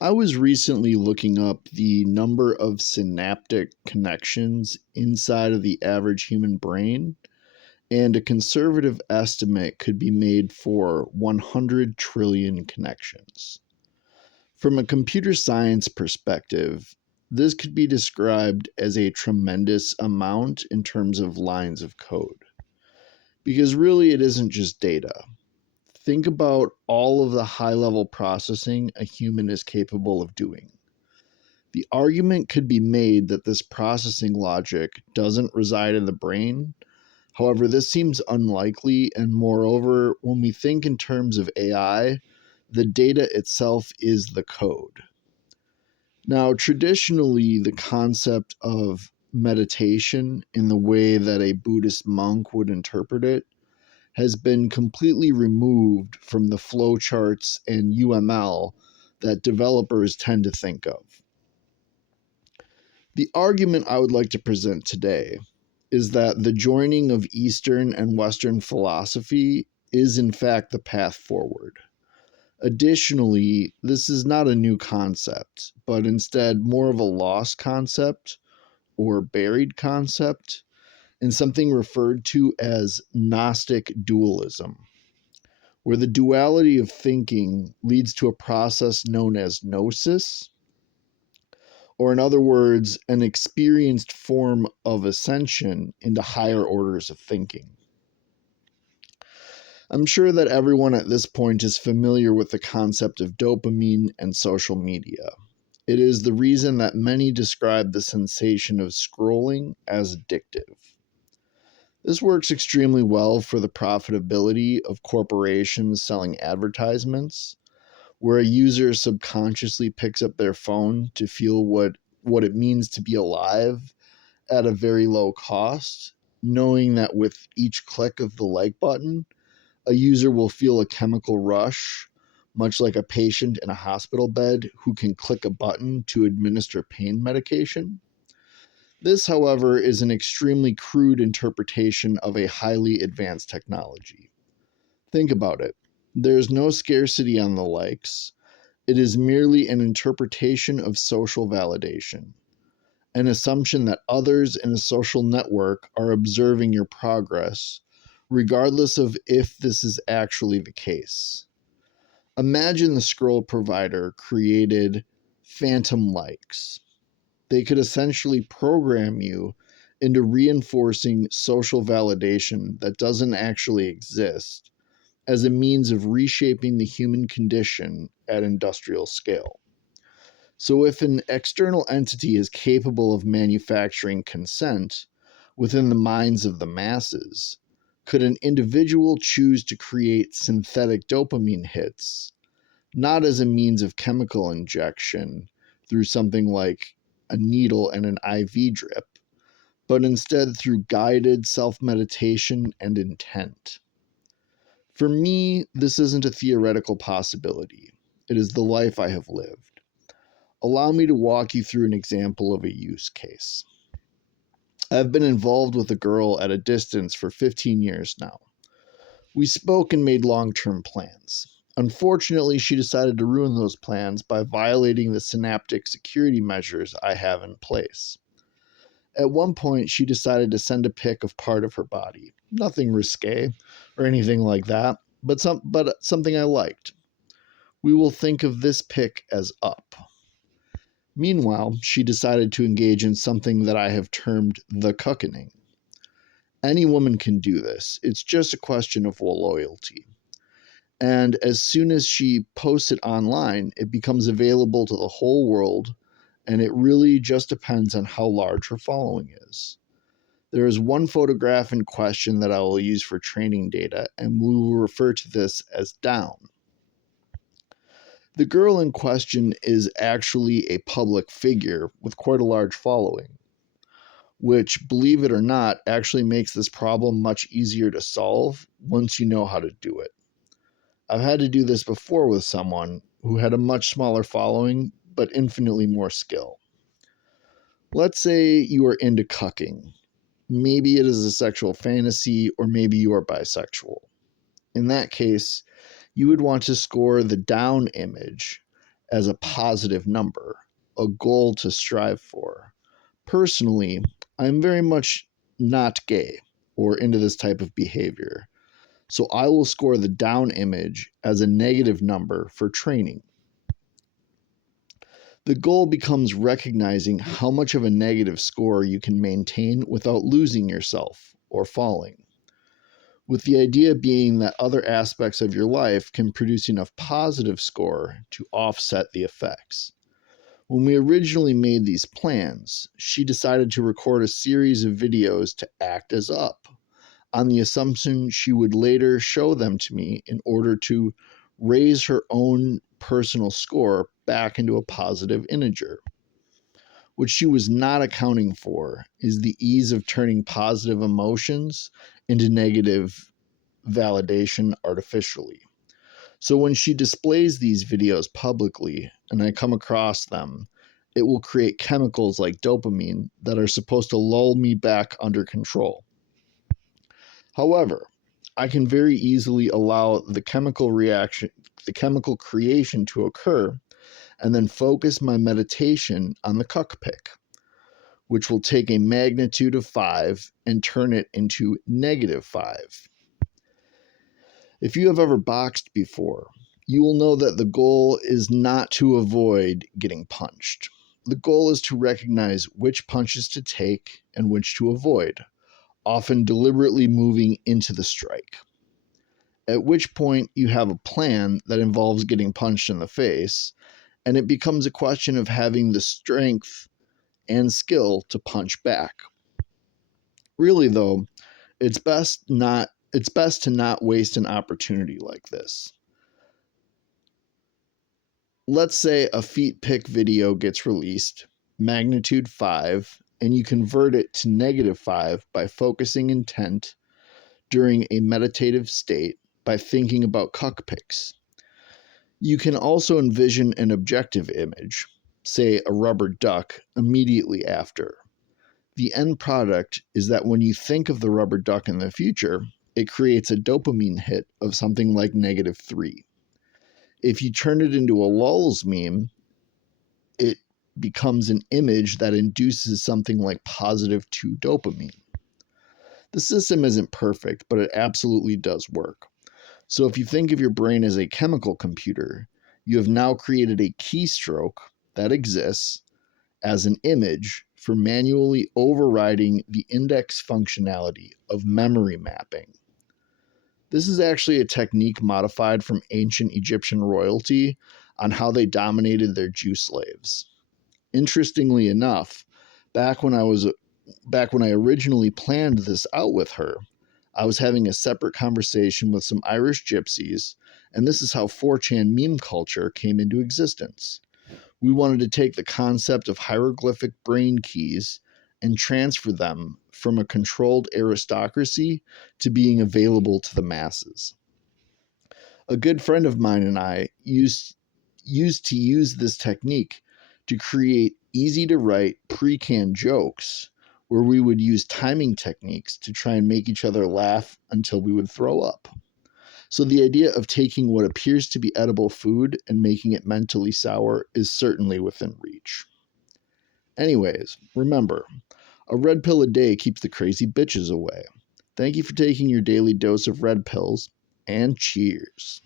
I was recently looking up the number of synaptic connections inside of the average human brain, and a conservative estimate could be made for 100 trillion connections. From a computer science perspective, this could be described as a tremendous amount in terms of lines of code. Because really, it isn't just data. Think about all of the high level processing a human is capable of doing. The argument could be made that this processing logic doesn't reside in the brain. However, this seems unlikely, and moreover, when we think in terms of AI, the data itself is the code. Now, traditionally, the concept of meditation, in the way that a Buddhist monk would interpret it, has been completely removed from the flowcharts and UML that developers tend to think of. The argument I would like to present today is that the joining of Eastern and Western philosophy is in fact the path forward. Additionally, this is not a new concept, but instead more of a lost concept or buried concept, and something referred to as Gnostic dualism, where the duality of thinking leads to a process known as gnosis, or in other words, an experienced form of ascension into higher orders of thinking. I'm sure that everyone at this point is familiar with the concept of dopamine and social media. It is the reason that many describe the sensation of scrolling as addictive. This works extremely well for the profitability of corporations selling advertisements, where a user subconsciously picks up their phone to feel what it means to be alive at a very low cost, knowing that with each click of the like button, a user will feel a chemical rush, much like a patient in a hospital bed who can click a button to administer pain medication. This, however, is an extremely crude interpretation of a highly advanced technology. Think about it. There's no scarcity on the likes. It is merely an interpretation of social validation, an assumption that others in a social network are observing your progress, regardless of if this is actually the case. Imagine the scroll provider created phantom likes. They could essentially program you into reinforcing social validation that doesn't actually exist as a means of reshaping the human condition at industrial scale. So, if an external entity is capable of manufacturing consent within the minds of the masses, could an individual choose to create synthetic dopamine hits, not as a means of chemical injection through something like a needle and an IV drip, but instead through guided self meditation and intent? For me, this isn't a theoretical possibility. It is the life I have lived. Allow me to walk you through an example of a use case. I've been involved with a girl at a distance for 15 years now. We spoke and made long-term plans. Unfortunately, she decided to ruin those plans by violating the synaptic security measures I have in place. At one point, she decided to send a pic of part of her body. Nothing risque or anything like that, but something I liked. We will think of this pic as up. Meanwhile, she decided to engage in something that I have termed the cuckening. Any woman can do this. It's just a question of loyalty. And as soon as she posts it online, it becomes available to the whole world, and it really just depends on how large her following is. There is one photograph in question that I will use for training data, and we will refer to this as down. The girl in question is actually a public figure with quite a large following, which, believe it or not, actually makes this problem much easier to solve once you know how to do it. I've had to do this before with someone who had a much smaller following, but infinitely more skill. Let's say you are into cucking. Maybe it is a sexual fantasy, or maybe you are bisexual. In that case, you would want to score the down image as a positive number, a goal to strive for. Personally, I'm very much not gay or into this type of behavior, so I will score the down image as a negative number for training. The goal becomes recognizing how much of a negative score you can maintain without losing yourself or falling, with the idea being that other aspects of your life can produce enough positive score to offset the effects. When we originally made these plans, she decided to record a series of videos to act as up, on the assumption she would later show them to me in order to raise her own personal score back into a positive integer. What she was not accounting for is the ease of turning positive emotions into negative validation artificially. So when she displays these videos publicly and I come across them, it will create chemicals like dopamine that are supposed to lull me back under control. However, I can very easily allow the chemical creation to occur and then focus my meditation on the cuck pick, which will take a magnitude of 5 and turn it into -5. If you have ever boxed before, you will know that the goal is not to avoid getting punched. The goal is to recognize which punches to take and which to avoid, often deliberately moving into the strike. At which point you have a plan that involves getting punched in the face, and it becomes a question of having the strength and skill to punch back. Really though, it's best to not waste an opportunity like this. Let's say a feet pick video gets released, magnitude 5, and you convert it to -5 by focusing intent during a meditative state by thinking about cuck picks. You can also envision an objective image, say a rubber duck, immediately after. The end product is that when you think of the rubber duck in the future, it creates a dopamine hit of something like -3. If you turn it into a lulz meme, it becomes an image that induces something like +2 dopamine. The system isn't perfect, but it absolutely does work. So if you think of your brain as a chemical computer, you have now created a keystroke that exists as an image for manually overriding the index functionality of memory mapping. This is actually a technique modified from ancient Egyptian royalty on how they dominated their Jew slaves. Interestingly enough, back when I originally planned this out with her, I was having a separate conversation with some Irish gypsies, and this is how 4chan meme culture came into existence. We wanted to take the concept of hieroglyphic brain keys and transfer them from a controlled aristocracy to being available to the masses. A good friend of mine and I used to use this technique to create easy to write pre-canned jokes where we would use timing techniques to try and make each other laugh until we would throw up. So the idea of taking what appears to be edible food and making it mentally sour is certainly within reach. Anyways, remember, a red pill a day keeps the crazy bitches away. Thank you for taking your daily dose of red pills, and cheers.